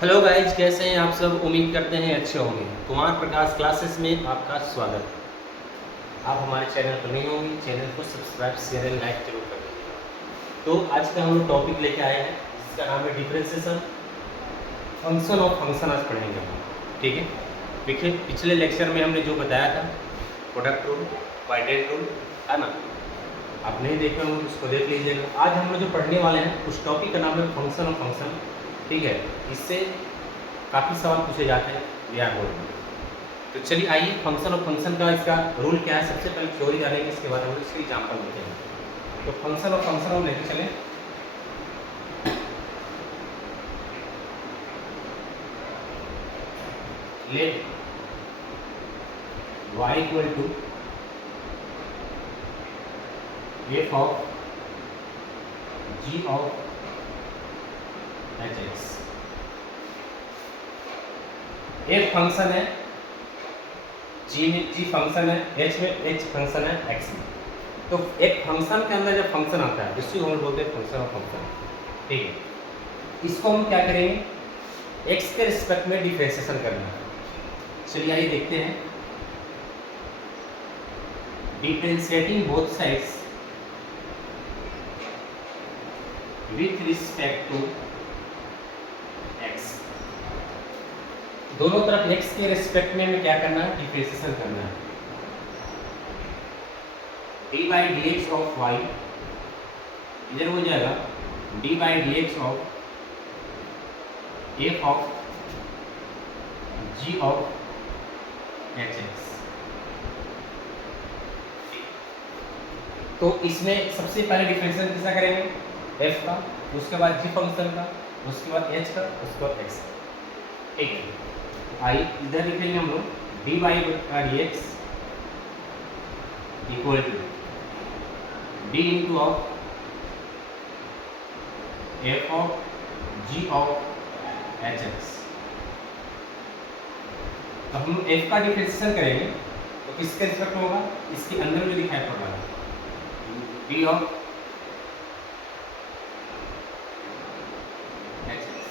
Hello guys, कैसे हैं आप सब। उम्मीद करते हैं अच्छे होंगे। कुमार प्रकाश क्लासेस में आपका स्वागत। आप हमारे चैनल पर नहीं होंगे, चैनल को सब्सक्राइब शेयर एंड लाइक जरूर कर दीजिएगा। तो आज का हम लोग टॉपिक लेके आए हैं जिसका नाम है डिफरेंशिएशन फंक्शन ऑफ फंक्शन। आज पढ़ेंगे हम, ठीक है। देखिए, पिछले लेक्चर में हमने जो बताया था प्रोडक्ट रूल, क्वाड्रेंट रूल, है ना। आप नहीं देखे होंगे उसको देख लीजिएगा। आज हम लोग जो पढ़ने वाले हैं उस टॉपिक का नाम है फंक्शन ऑफ फंक्शन, ठीक है। इससे काफ़ी सवाल पूछे जाते हैं बिहार बोर्ड में। तो चलिए आइए, फंक्शन ऑफ फंक्शन का इसका रूल क्या है सबसे पहले थ्योरी जानेंगे, इसके बाद हम इसके एग्जाम्पल देते हैं। तो फंक्शन ऑफ फंक्शन हम लेके चलें। Let y equal to f of g of hx। f function है, g फंक्शन है, h में h फंक्शन है, x में। तो एक फंक्शन के अंदर जब फंक्शन आता है जिसको हम बोलते हैं फंक्शन ऑफ फंक्शन, ठीक है। इसको हम क्या करेंगे, x के रिस्पेक्ट में डिफरेंशिएशन करना है। चलिए आइए देखते हैं। Differentiating both sides with respect to x। दोनों तरफ x के रिस्पेक्ट में हमें क्या करना है, डिफरेंशिएशन करना है। D by d x of y इधर हो जाएगा d by d x of f of ji of H x. तो इसमें सबसे पहले डिफरेंशिएशन किसका करेंगे, एफ का, उसके बाद जी फंक्शन का, उसके बाद एच का, उसके बाद एक्स का, ठीक है। आई इधर लिखेंगे हम लोग d by d x equal to d into of f of ji of H x. अब हम एफ का डिफरेंशिएशन करेंगे तो किसके रिस्पेक्ट में होगा, इसके अंदर में दिखाई पड़ रहा है डी ऑफ एच एक्स।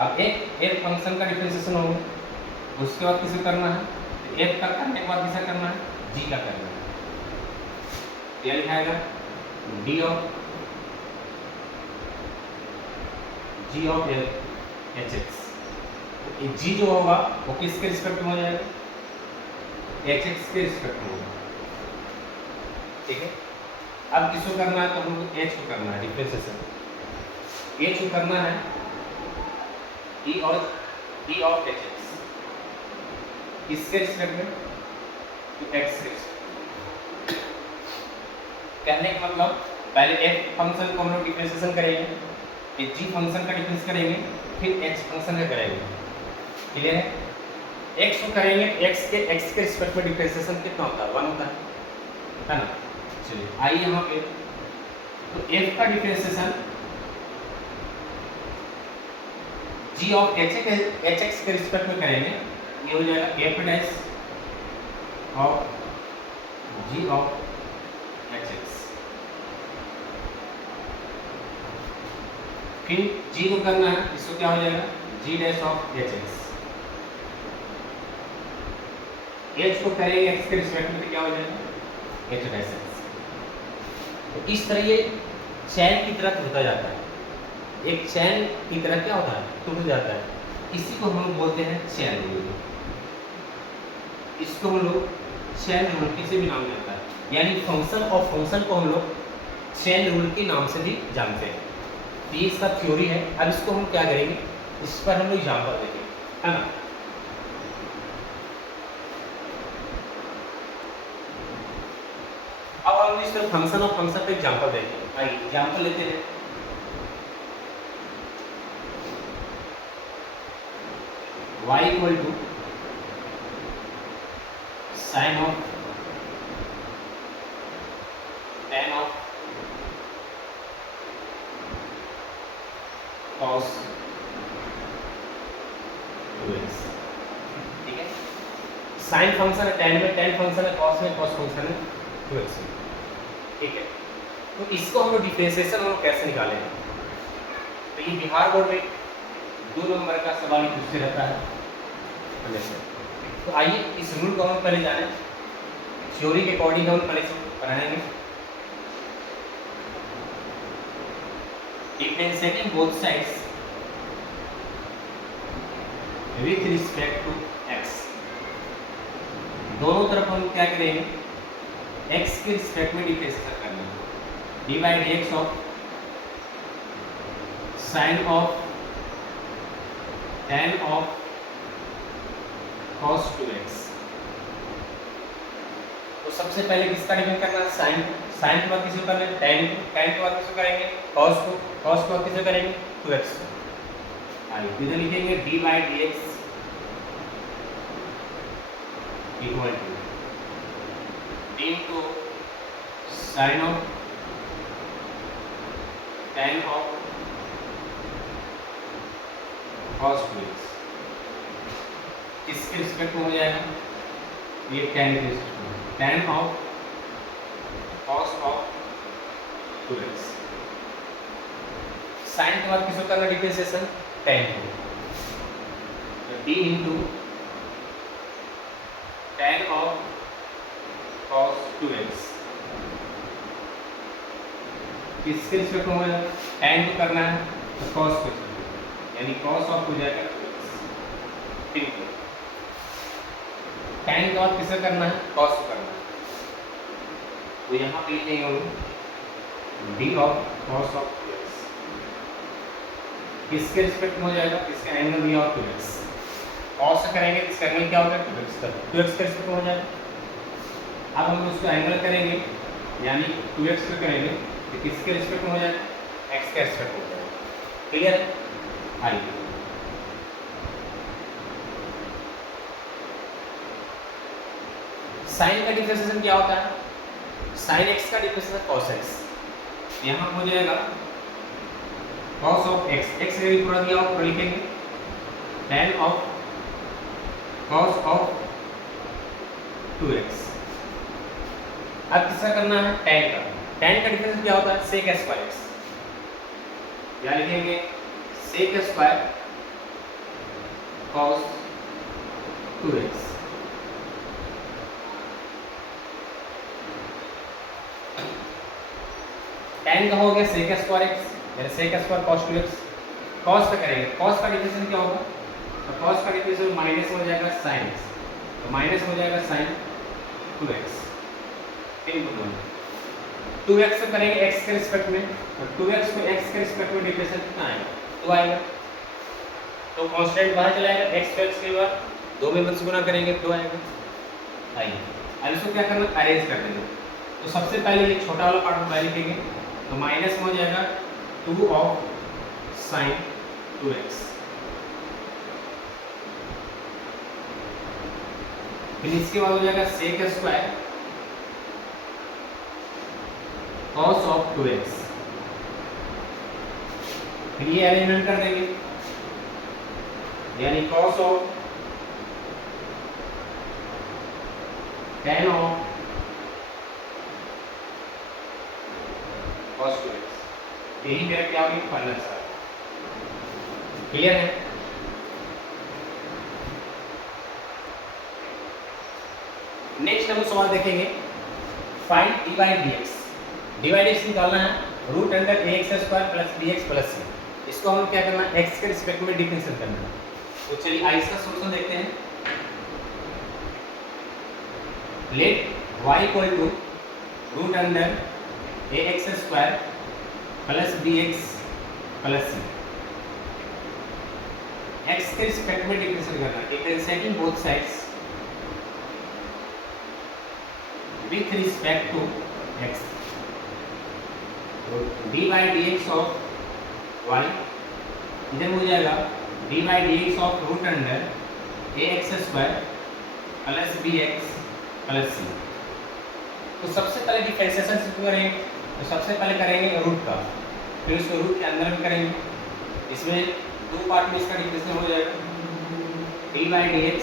अब एक फंक्शन का डिफरेंशिएशन होगा, उसके बाद किसे करना है, एफ का करने के बाद किसे करना है, जी का करना है। क्या लिखाएगा, d of ji of H x. G जो होगा वो किसके रिस्पेक्ट में हो जाएगा, एच एक्स के रिस्पेक्ट में होगा, ठीक है। अब किसको करना है, तो हमको एच को करना है डिफरेंशिएशन। एच को करना है ई और ई ऑफ एच एक्स, किसके रिस्पेक्ट में, तो एक्स के रिस्पेक्ट। कहने का मतलब पहले एफ फंक्शन को हम लोग डिफरेंशिएशन करेंगे, फिर जी फंक्शन का डिफरेंस करेंगे, फिर एच फंक्शन का करेंगे। क्लियर है। एक्स को करेंगे, एक्स के रिस्पेक्ट में डिफरेंशिएशन कितना होता है, 1 होता है ना। चलिए आइए यहाँ पे, तो एफ का differentiation G of H X के रिस्पेक्ट में करेंगे, ये हो जाएगा F dash of ji of H X. फिर जी को करना है, इसको क्या हो जाएगा, G dash of H X. H को करेंगे एक्स के रिस्पेक्ट में, तो क्या हो जाएगा, एच डैश एक्स। तो इस तरह ये चैन की तरह टूटा जाता है, एक चैन की तरह क्या होता है, टूट जाता है। इसी को हम लोग बोलते हैं चैन रूल। इसको हम लोग चैन रूल किसी भी नाम जाता है, यानी फंक्शन और फंक्शन को हम लोग चैन रूल के नाम से भी जानते हैं। तो ये इसका थ्योरी है। अब इसको हम क्या करेंगे, इस पर हम लोग एग्जाम्पल देंगे, है ना। अब हम इस फंक्शन ऑफ फंक्शन पे एग्जाम्पल देखेंगे। आइए एग्जाम्पल लेते हैं। y equal to sine of tan of cos 2x, ठीक है। साइन फंक्शन है, tan में tan फंक्शन है, cos में cos फंक्शन है 2x, ठीक है। तो इसको हम लोग डिफरेंशिएशन हम लोग कैसे निकालेंगे, तो ये बिहार बोर्ड में 2 नंबर का सवाल पूछते रहता है हमेशा। तो आइए इस रूल को हम पहले जाने, थ्योरी के अकॉर्डिंग हम पहले से पढ़ाएंगे। Differentiating both sides with respect to x, दोनों तरफ हम क्या करेंगे, एक्स के रिस्पेक्ट में डिफरेंशिएट करना है। D by d x of sine of tan of cos 2x। तो सबसे पहले किसका डिफरेंस करना है, साइन। साइन के बाद किसको करना है, tan को। tan के बाद किसको करेंगे, cos को। cos के बाद किसको करेंगे, 2x को। आइए इधर लिखेंगे d by d x equal to d into sine of tan of cos 2x। किसके रिस्पेक्ट में हो जाएगा, ये tan के रिस्पेक्ट में, tan of cos of 2x। Sine के बाद किसको करना डिफरेंशिएशन, tan को। तो d into tan of cos 2x किसके रिस्पेक्ट में हो जाएगा, tan को करना है तो cos को, यानी cos ऑफ हो जाएगा 2x। ठीक है, tan के बाद किसे करना है, cos को करना है। तो यहाँ पे लिखेंगे हम d of cos of 2x किसके रिस्पेक्ट में हो जाएगा, किसका एंगल दिया और 2x। cos से करेंगे तो इसका एंगल क्या होगा, 2x का, 2x के रिस्पेक्ट में हो जाएगा। अब हम उसको एंगल करेंगे, यानी 2x से करेंगे तो किसके रिस्पेक्ट में हो जाएगा, x के रिस्पेक्ट में हो जाएगा। क्लियर है, आइए साइन का डिफरेंशिएशन क्या होता है, साइन x का डिफरेंशिएशन cos x। यहाँ हो जाएगा cos ऑफ x, x से पूरा दिया हो पूरा लिखेंगे, tan of cos of 2x। अब किसका करना है, tan का। tan का डिफरेंस क्या होता है, sec स्क्वायर x, यहाँ लिखेंगे sec square cos 2x। tan का हो गया sec स्क्वायर x, यानी sec square cos 2x। cos का करेंगे, cos का डिफरेंस क्या होगा, तो cos का डिफरेंस माइनस हो जाएगा sin x, तो माइनस हो जाएगा sin 2x। 2x को करेंगे x के रिस्पेक्ट में, तो 2x को x के रिस्पेक्ट में डिफरेंशिएट कितना आएगा, 2 आएगा। तो कांस्टेंट बाहर चला जाएगा, x को x के बाद 2 में 1 से गुना करेंगे 2 आएगा। आइए अब इसको क्या करना, अरेंज कर देंगे। तो सबसे पहले ये छोटा वाला पार्ट पहले लिखेंगे, तो माइनस में हो जाएगा 2 ऑफ sin 2x। फिर इसके बाद हो जाएगा sec square cos of 2x। फिर ये अरेंजमेंट कर देंगे, यानी cos of tan of cos 2x। यही मेरा क्या होगी, फाइनल आंसर। क्लियर है, नेक्स्ट हम सवाल देखेंगे, find d by d x. D by d x निकालना है root under a x square plus b x plus c. इसको हमें क्या करना है, x के रिस्पेक्ट में डिफरेंशिएट करना है। तो चलिए आइए इसका सॉल्यूशन देखते हैं। Let y equal to root under a x square plus b x plus c. x के रिस्पेक्ट में डिफरेंशिएट करना है, differentiating both sides with respect to x। तो d by dx of y इधर हो जाएगा d by dx of root under a x square plus b x plus c. तो सबसे पहले डिफरेंशिएशन शुरू करेंगे, तो सबसे पहले करेंगे रूट का, फिर उसको रूट के अंदर में करेंगे। इसमें 2 पार्ट में इसका डिफरेंशिएशन हो जाएगा d by dx,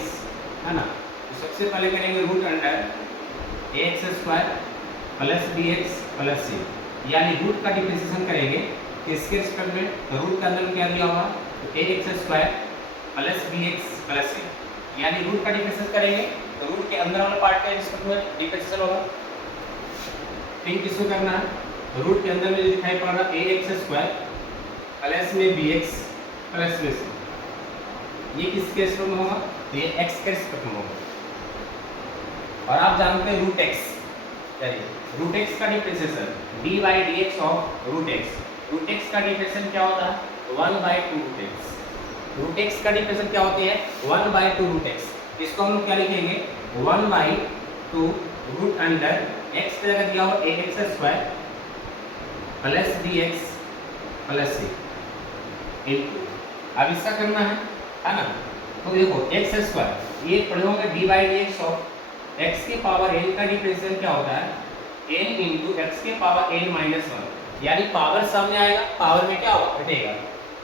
है ना। तो सबसे पहले करेंगे root under x square plus b x plus c, यानी रूट का डिफरेंशिएशन करेंगे किसके रिस्पेक्ट में, रूट के अंदर में क्या दिया होगा, तो ax² plus bx plus a, यानी रूट का डिफरेंशिएशन करेंगे तो रूट के अंदर वाला पार्ट का रिस्पेक्ट में डिफरेंशिएशन होगा। फिर किसको करना है, रूट के अंदर में जो दिखाई पड़ रहा है ax² प्लस में bx प्लस में c, ये किसके रिस्पेक्ट में होगा, तो ये x के रिस्पेक्ट में होगा। और आप जानते हैं रूट x, रूट x का differentiation dy dx of root x, root x का डिफरेंशिएशन क्या होता है, 1/2 रूट x, रूट x का डिफरेंशिएशन क्या होती है, 1/2 रूट x। इसको हम लोग क्या लिखेंगे, 1/2 रूट अंडर x की जगह दिया हुआ ax² plus bx plus c into, अब इसका करना है ना, तो देखो x², ये पढ़े होंगे dy dx ऑफ x के पावर n का डिफरेंशिएशन क्या होता है, n इंटू x के पावर n माइनस 1, यानी पावर सामने आएगा, पावर में क्या होगा, घटेगा,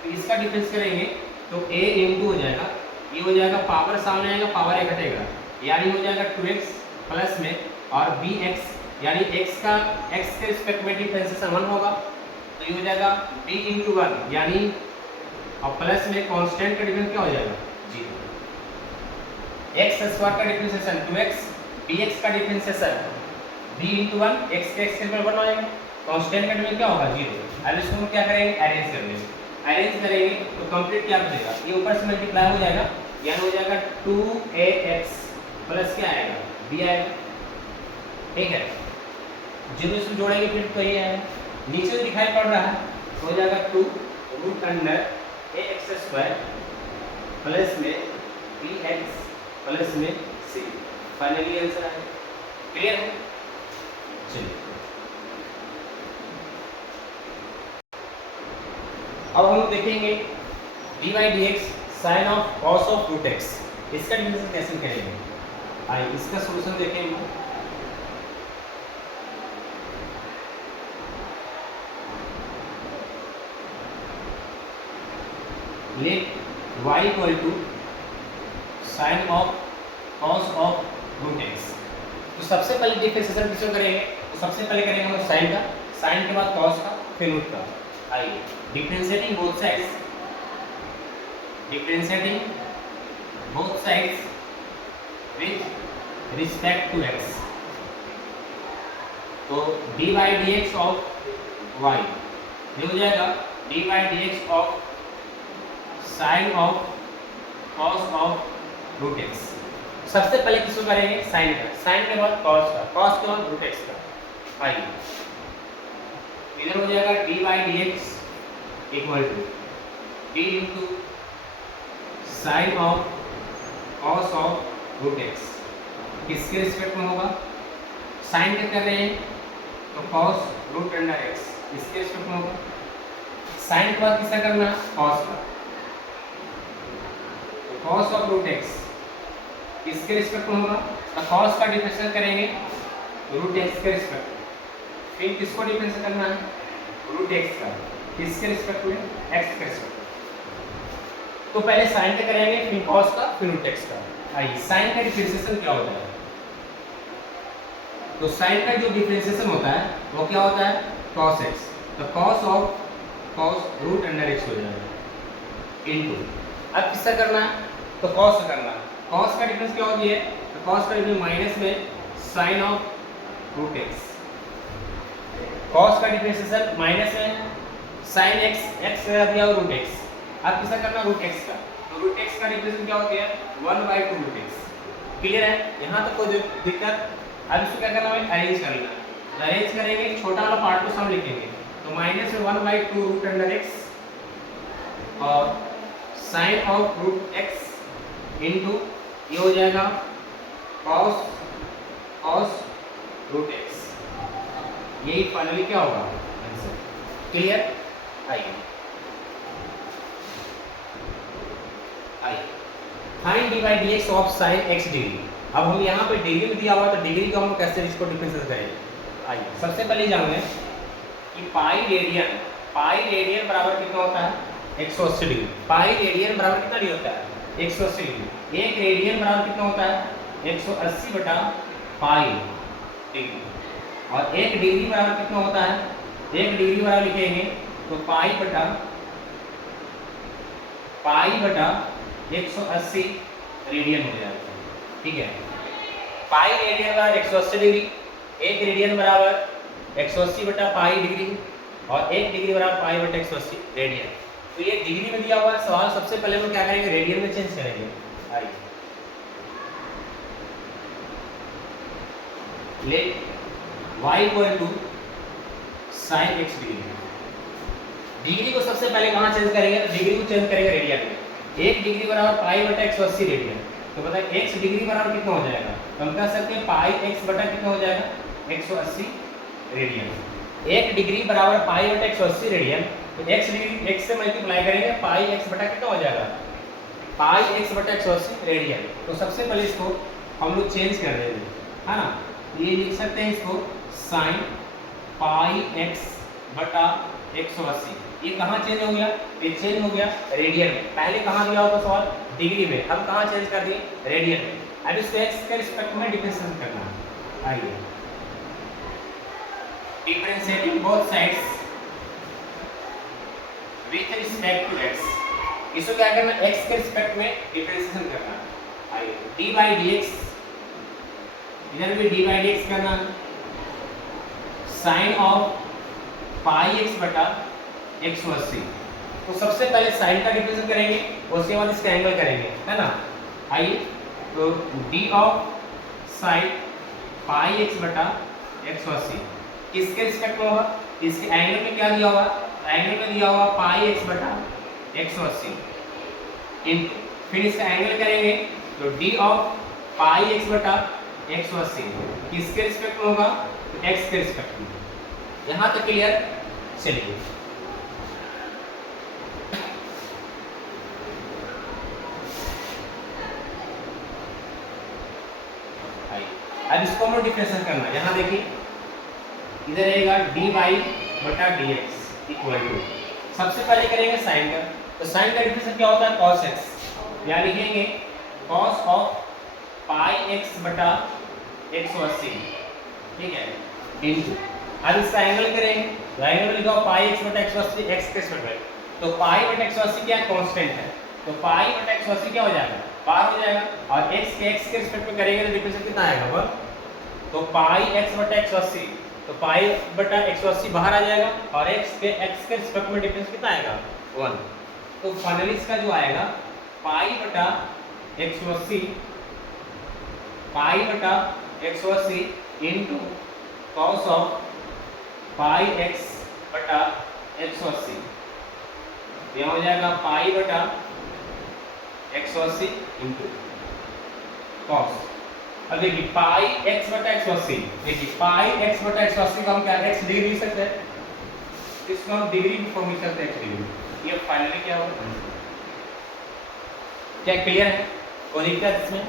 तो इसका डिफरेंस करेंगे तो a इंटू हो जाएगा, ये हो जाएगा पावर सामने आएगा, पावर a घटेगा, यानी हो जाएगा 2x प्लस में और bx, यानी x का x के रिस्पेक्ट में डिफरेंशिएशन 1 होगा, तो ये हो जाएगा b इंटू 1, यानी और प्लस में कांस्टेंट का डिफरेंस क्या हो जाएगा, 0। x² का डिफरेंशिएशन 2x, bx का डिफरेंशिएशन b इंटू 1, x के x में 1 हो जाएगा, कांस्टेंट का डिफरेंस क्या होगा, 0। अब इसको हम क्या करेंगे, अरेंज कर लेंगे, अरेंज करेंगे तो कंप्लीट क्या बचेगा, ये ऊपर से मल्टीप्लाई हो जाएगा, यानी हो जाएगा 2ax प्लस क्या आएगा, b आएगा, ठीक है। जब इसको जोड़ेंगे फिर तो ये आएगा, नीचे दिखाई पड़ रहा है तो हो जाएगा 2 रूट अंडर ax² प्लस में bx प्लस में c, फाइनली आंसर आएगा। क्लियर है, चलिए अब हम देखेंगे dy dx sine of cos of root x, इसका डिफरेंशिएशन कैसे करेंगे, आइए इसका सॉल्यूशन देखेंगे। Let y equal to sine of cos of root x, तो सबसे पहले डिफरेंशिएशन किसको करेंगे, तो सबसे पहले करेंगे हम साइन का, साइन के बाद कॉस का, फिर रूट का। आइए differentiating both sides, differentiating both sides with respect to x, तो dy dx ऑफ y ये हो जाएगा dy dx of sine of cos of root x। सबसे पहले किसको करेंगे, साइन का, साइन के बाद कॉस का, कॉस के बाद रूट x का। आइए इधर हो जाएगा dy dx equal to d into sine of cos of root x, किसके रिस्पेक्ट में होगा, साइन क्या कर रहे हैं तो कॉस रूट अंडर x, इसके रिस्पेक्ट में होगा, साइन के बाद किसका करना, कॉस का, कॉस ऑफ रूट x किसके रिस्पेक्ट में होगा, तो कॉस का डिफरेंशिएशन करेंगे रूट x के रिस्पेक्ट, फिर किसको डिफरेंशिएट करना है, रूट x का, किसके रिस्पेक्ट में, x के रिस्पेक्ट। तो पहले साइन का करेंगे, फिर कॉस का, फिर रूट x का। आइए साइन का डिफरेंशिएशन क्या होता है, तो साइन का जो डिफरेंशिएशन होता है वो क्या होता है, cos x, तो cos of cos root under x हो जाएगा इनटू, अब किसका करना है, तो cos का करना है, cos का डिफरेंस क्या होती है, तो cos का डिफरेंस माइनस में sin of root x, cos का डिफरेंशिएशन माइनस में sin x, x लगा दिया और रूट x, अब किसका करना, रूट x का, तो रूट x का डिफरेंशिएशन क्या होती है, 1/2 रूट x। क्लियर है, यहाँ तक कोई दिक्कत। अब इसको क्या करना है, अरेंज कर लेना, तो अरेंज करेंगे, छोटा वाला पार्ट को सब लिखेंगे, तो माइनस में 1/2 रूट अंडर x और sine of root x into ये हो जाएगा cos रूट x, यही फाइनली क्या होगा आंसर। क्लियर, आइए find dy dx of sin x degree. अब हम यहाँ पे डिग्री में दिया हुआ तो डिग्री को हम कैसे इसको डिफरेंशिएट करेंगे। आइए सबसे पहले जान लें कि पाई रेडियन बराबर कितना होता है, 180 डिग्री। पाई रेडियन बराबर कितना डिग्री होता है, 180 डिग्री। एक रेडियन बराबर कितना होता है, 180 बटा पाई डिग्री। और एक डिग्री बराबर कितना होता है, एक डिग्री बराबर लिखेंगे तो पाई बटा 180 रेडियन हो जाएगा। ठीक है, पाई रेडियन बराबर 180 डिग्री, एक रेडियन बराबर 180 बटा पाई डिग्री और एक डिग्री बराबर पाई बटा 180 रेडियन। तो ये डिग्री में दिया हुआ है सवाल, सबसे पहले हम क्या करेंगे, रेडियन में चेंज करेंगे। आइए let y equal to sine x degree. Degree को सबसे पहले कहाँ चेंज करेंगे, तो डिग्री को चेंज करेंगे रेडियन में। एक डिग्री बराबर पाई बटा 180 रेडियन, तो बताइए x डिग्री बराबर कितना हो जाएगा, तो हम कह सकते हैं पाई x बटा कितना हो जाएगा 180 रेडियन। एक डिग्री बराबर पाई बटा 180 रेडियन, तो x डिग्री x से मल्टीप्लाई करेंगे, पाई x बटा कितना हो जाएगा पाई x बटा 180 रेडियन। तो सबसे पहले इसको हम लोग चेंज कर देंगे, है ना। ये लिख सकते हैं इसको साइन पाई x बटा 180। ये कहाँ चेंज हो गया, ये चेंज हो गया रेडियन में। पहले कहाँ दिया होता सवाल, डिग्री में, हम कहाँ चेंज कर दिए, रेडियन में। अब इसको x के रिस्पेक्ट में डिफरेंशिएट करना है। आइए differentiating both sides with respect to x। इसको क्या करना है, x के रिस्पेक्ट में डिफरेंशिएशन करना है। आइए d बाई dx, इधर भी d बाई dx करना है, साइन ऑफ पाई x बटा 180। तो सबसे पहले साइन का डिफरेंशिएशन करेंगे, उसके बाद इसका एंगल करेंगे, है ना। आइए तो d of sine pi x बटा 180 किसके रिस्पेक्ट में होगा, इसके एंगल में क्या दिया हुआ, एंगल में दिया हुआ पाई x बटा 180 इनटू, फिर इसका एंगल करेंगे तो d ऑफ पाई x बटा 180 किसके रिस्पेक्ट में होगा, x के रिस्पेक्ट में। यहाँ तक क्लियर। चलिए अब इसको हम डिफरेंशिएट करना है। यहाँ देखिए इधर रहेगा d बाई बटा dx इक्वल टू, सबसे पहले करेंगे साइन का, तो साइन का डिफरेंशिएट क्या होता है cos x, या लिखेंगे cos ऑफ पाई x बटा 180। ठीक है, इनटू, अब इसका एंगल करेंगे, तो एंगल लिखा हो पाई x बटा 180 x के रिस्पेक्ट में, तो पाई बटा 180 क्या कांस्टेंट है, तो पाई बटा 180 क्या हो जाएगा, पार हो जाएगा, और x के रिस्पेक्ट में करेंगे तो डिफरेंस कितना आएगा 1। तो पाई x बटा 180, तो पाई बटा 180 बाहर आ जाएगा, और x के रिस्पेक्ट में डिफरेंस कितना आएगा 1। तो फाइनली इसका जो आएगा पाई बटा 180, पाई बटा 180 into cos of pi x बटा 180, यह हो जाएगा पाई बटा 180 इनटू cos। अब देखिए पाई x बटा 180, देखिए पाई x बटा 180 का हम क्या x डिग्री लिख सकते हैं, इसको हम डिग्री की फॉर्म लिख सकते हैं x डिग्री। ये फाइनली क्या होगा, क्या क्लियर है, कोई दिक्कत इसमें।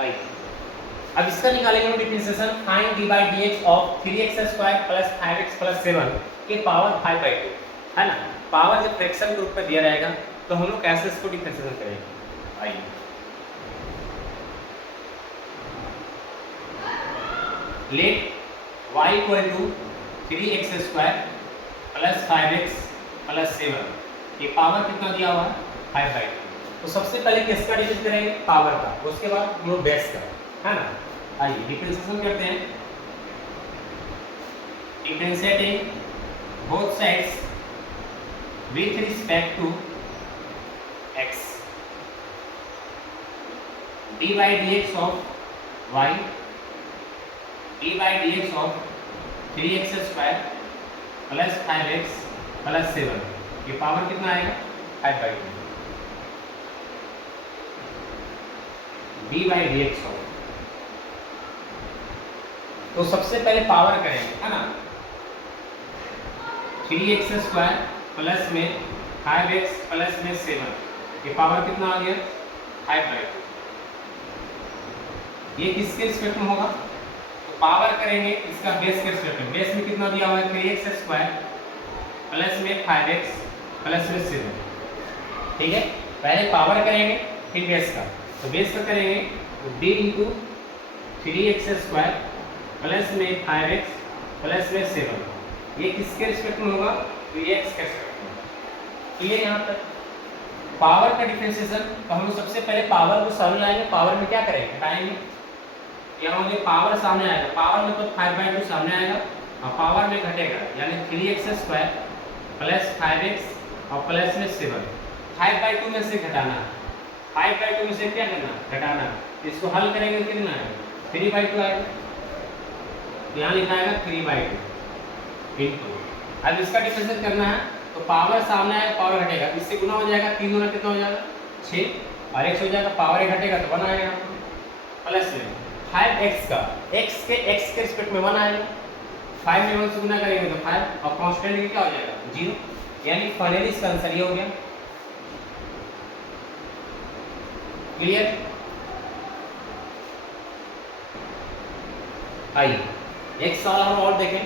आइए अब इसका निकालेंगे हम differentiation, find d by dx of 3x² plus 5x plus 7 के पावर 5/2, है ना। पावर जब फ्रैक्शन के रूप में दिया रहेगा तो हम लोग कैसे इसको डिफरेंशिएशन करेंगे। आइए let y equal to 3x² plus 5x plus 7, ये पावर कितना दिया हुआ है 5/2। तो सबसे पहले किसका डिफरेंस करेंगे, पावर का, उसके बाद हम लोग बेस का, है ना। आइए डिफरेंशिएशन करते हैं, differentiating both sides with respect to x, d by dx of y, d by dx of 3x² plus 5x plus 7, ये पावर कितना आएगा 5/2, d बाई dx ऑफ। तो सबसे पहले पावर करेंगे, है ना, 3x² प्लस में 5x प्लस में 7, ये पावर कितना आ गया 5/2। ये किसके रिस्पेक्ट में होगा, तो पावर करेंगे इसका बेस के रिस्पेक्ट में। बेस में कितना दिया हुआ है 3x² प्लस में 5x प्लस में 7। ठीक है, पहले पावर करेंगे फिर बेस का, तो बेस का करेंगे d इंटू 3x² प्लस में 5x प्लस में 7, ये किसके रिस्पेक्ट में होगा? तो ये x के रिस्पेक्ट में होगा। क्लियर यहाँ तक? पावर का डिफरेंशिएशन, तो हम लोग सबसे पहले पावर को सामने लाएंगे, पावर में क्या करेंगे? हटाएंगे। यहाँ मुझे पावर सामने आएगा, पावर में तो 5/2 सामने आएगा और पावर में घटेगा, यानी 3x² प्लस 5x और प्लस में 7। 5/2 में से घटाना, 5/2 में से क्या करना? घटाना। इसको हल करेंगे तो कितना आएगा? 3/2 आएगा। यहाँ लिखा आएगा 3/2 इंटू, अब इसका डिफरेंशिएट करना है तो पावर सामने आएगा, पावर घटेगा, इससे गुना हो जाएगा, 3 गुना कितना हो जाएगा? 6 और x हो जाएगा, पावर घटेगा तो 1 आएगा प्लस में 5x का x के रिस्पेक्ट में 1 आएगा, 5 में 1 से गुना करेंगे तो 5 और कांस्टेंट की क्या हो जाएगा? 0, यानी फाइनली इसका आंसर ये हो गया। क्लियर? आइए एक सवाल हम और देखें।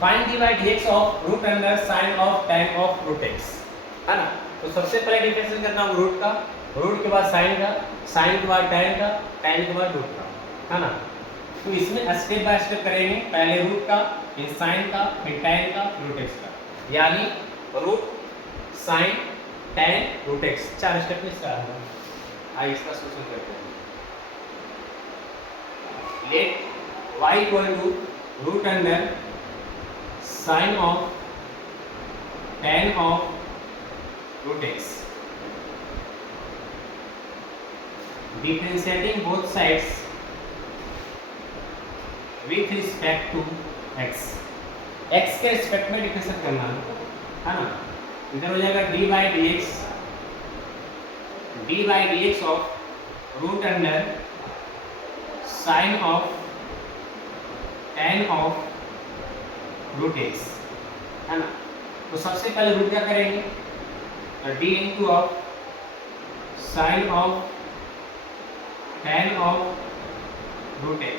Find the dx of root under sine of tan of root x, है ना? तो सबसे पहले डिफरेंशिएट करना है रूट का, रूट के बाद साइन का, साइन के बाद tan का, tan के बाद रूट का, है ना? तो इसमें स्टेप बाय स्टेप करेंगे, पहले रूट का, फिर साइन का, फिर tan का, रूट x का, यानी root sine tan root x, 4 step में इसका होगा। आइए इसका सॉल्यूशन करते हैं। Let y equal to root under sine of tan of root x, differentiating both sides with respect to x, x के रिस्पेक्ट में डिफरेंशिएट करना है ना? इधर हो जाएगा d by dx of root under sine of tan of root x, है ना? तो सबसे पहले रूट क्या करेंगे? d into of sine of tan of root x,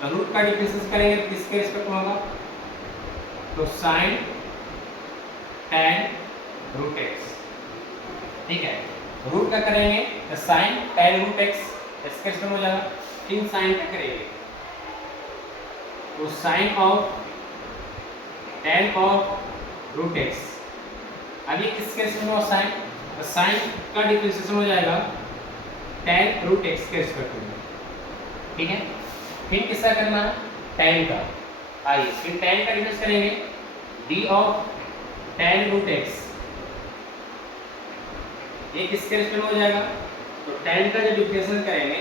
तो रूट का डिफरेंशिएशन करेंगे तो किसके रिस्पेक्ट में होगा? तो साइन tan रूट x, ठीक है? रूट का करेंगे तो साइन tan रूट x, इसके रिस्पेक्ट में हो जाएगा। फिर साइन का करेंगे तो sine of tan of root x, अब ये किसके रिस्पेक्ट में होगा? साइन, तो साइन का डिफरेंशिएशन हो जाएगा tan रूट x के रिस्पेक्ट में, ठीक है? फिर किसका करना है? tan का। आइए फिर tan का डिफरेंस करेंगे, d of tan root x, ये किसके रिस्पेक्ट में हो जाएगा? तो tan का जो डिफरेंशिएशन करेंगे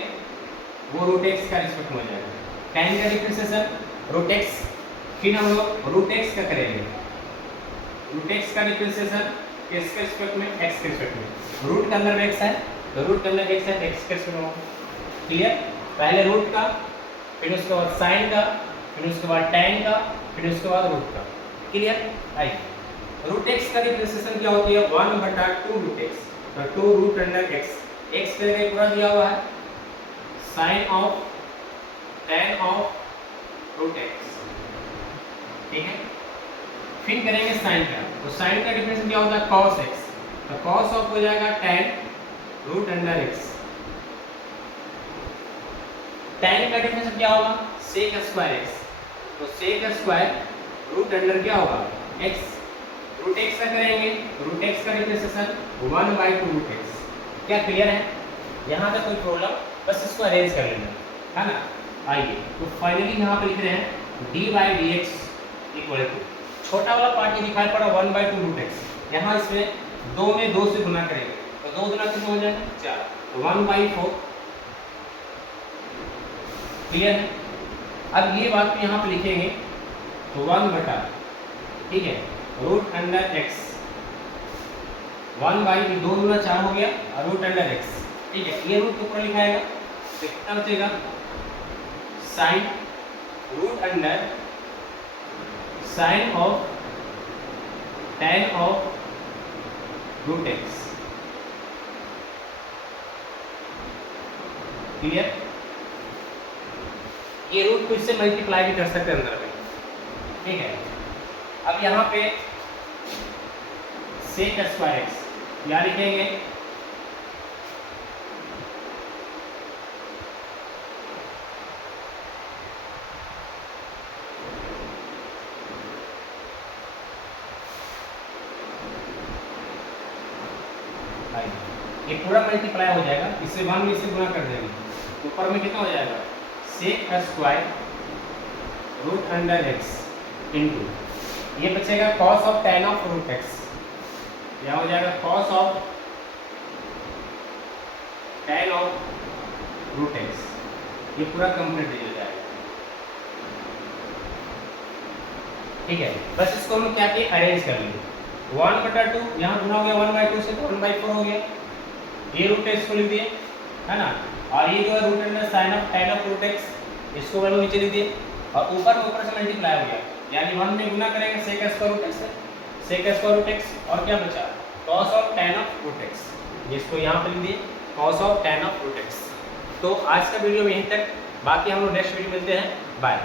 वो रूट x का रिस्पेक्ट में हो जाएगा। tan का डिफरेंशिएशन रूट x, फिर हम लोग रूट x का करेंगे, रूट x का डिफरेंशिएशन किसके रिस्पेक्ट में? x के रिस्पेक्ट में। रूट के अंदर x है तो रूट के अंदर x है, x के रिस्पेक्ट में होगा। क्लियर? पहले रूट का, फिर उसके बाद साइन का, फिर उसके बाद tan का, फिर उसके बाद रूट का। क्लियर? आइए रूट x का डिफरेंशिएशन क्या होती है? 1/2 रूट x, तो 2 रूट अंडर x, x के जगह पूरा दिया हुआ है sine of tan of root x, ठीक है? फिर करेंगे साइन का, तो साइन का डिफरेंशिएशन क्या होता है? cos x, तो cos ऑफ हो जाएगा tan root under x। tan का डिफरेंशिएशन क्या होगा? sec स्क्वायर x, तो sec स्क्वायर रूट अंडर क्या होगा? x, रूट x का करेंगे, रूट x का डिफरेंशिएशन 1/2 रूट x। क्या क्लियर है? यहाँ तक कोई प्रॉब्लम? बस इसको अरेंज कर लेना, है ना? आइए तो फाइनली यहाँ पे लिख रहे हैं d by dx equal to, छोटा वाला पार्ट ये दिखाई पड़ा 1/2 रूट x, यहाँ इसमें 2 में 2 से गुना करेंगे तो 2 गुना कितना हो जाएगा? 4, तो 1/4। क्लियर है? अब ये बात यहाँ पे लिखेंगे तो 1/, ठीक है, रूट अंडर x, 1/2 गुना 4 हो गया और रूट अंडर x, ठीक है? ये रूट ऊपर लिखाएगा तो कितना बचेगा? Sine root under sine of tan of root x। Clear? ये रूट को इससे मल्टीप्लाई भी कर सकते हैं अंदर में, ठीक है? अब यहाँ पे sec स्क्वायर x क्या लिखेंगे? आएगा। ये पूरा मल्टीप्लाई हो जाएगा, इसे 1 में इसे गुना कर देंगे, ऊपर में कितना हो जाएगा sec square root under x into ये बचेगा cos of tan of root x, यहाँ हो जाएगा cos of tan of root x, ये पूरा कंप्लीट हो जाएगा। ठीक है, बस इसको हम क्या किए अरेंज कर लिए, 1/2 यहाँ गुना हो गया 1/2 से तो 1/4 हो गया, ये रूट एक्स को लिख दिए है ना, और ये जो है root under sine of tan of root x इसको मैंने नीचे लिख दिए, और ऊपर से मल्टीप्लाई हो गया, यानी 1 में गुना करेंगे सेक स्क्वायर रूट एक्स से, सेक स्क्वायर रूट एक्स, और क्या बचा cos of tan of root x, जिसको यहाँ पे लिख दिए cos of tan of root x. तो आज का वीडियो में यहीं तक, बाकी हम लोग नेक्स्ट वीडियो मिलते हैं, बाय।